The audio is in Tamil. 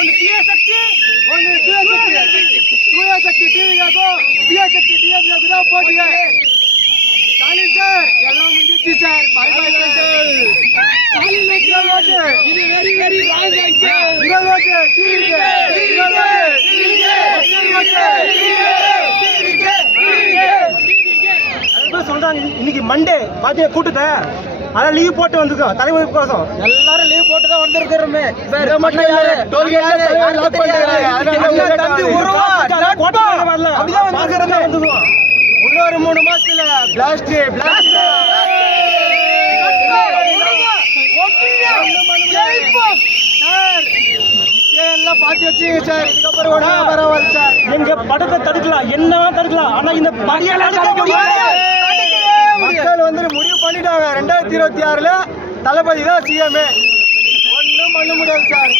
ஒன்று தீய சக்தி ஒன்று தூய சக்தி டிவிக்காகும் தீய சக்டி டிஎம்காக தான் போட்டிங்க. ஸ்டாலின் சார் எல்லாம் முடிஞ்சிச்சு சார். பாய் பாய் சார். இது வெரி வெரி ராங் சொல்றாங்க. இன்னைக்கு மண்டே பாத்தியா கூட்டத்தை அதான் லீவ் போட்டு வந்துருக்கோம். தலைவர் கோசம் எல்லாரும் லீவ் போட்டு தான் வந்திருக்கிறோமே. இன்னொரு 3 மாசத்துல பிளாஸ்ட் எல்லாம் பாத்து வச்சுங்க சார். இதுக்கப்புறம் பரவாயில்ல சார். எங்க படத்தை தடுக்கலாம், என்னவா தடுக்கலாம். ஆனா இந்த மக்கள் வந்து முடிவு பண்ணிட்டாங்க. 2026 தளபதி தான் சிஎம். ஒன்றும் பண்ண முடியாது சார்.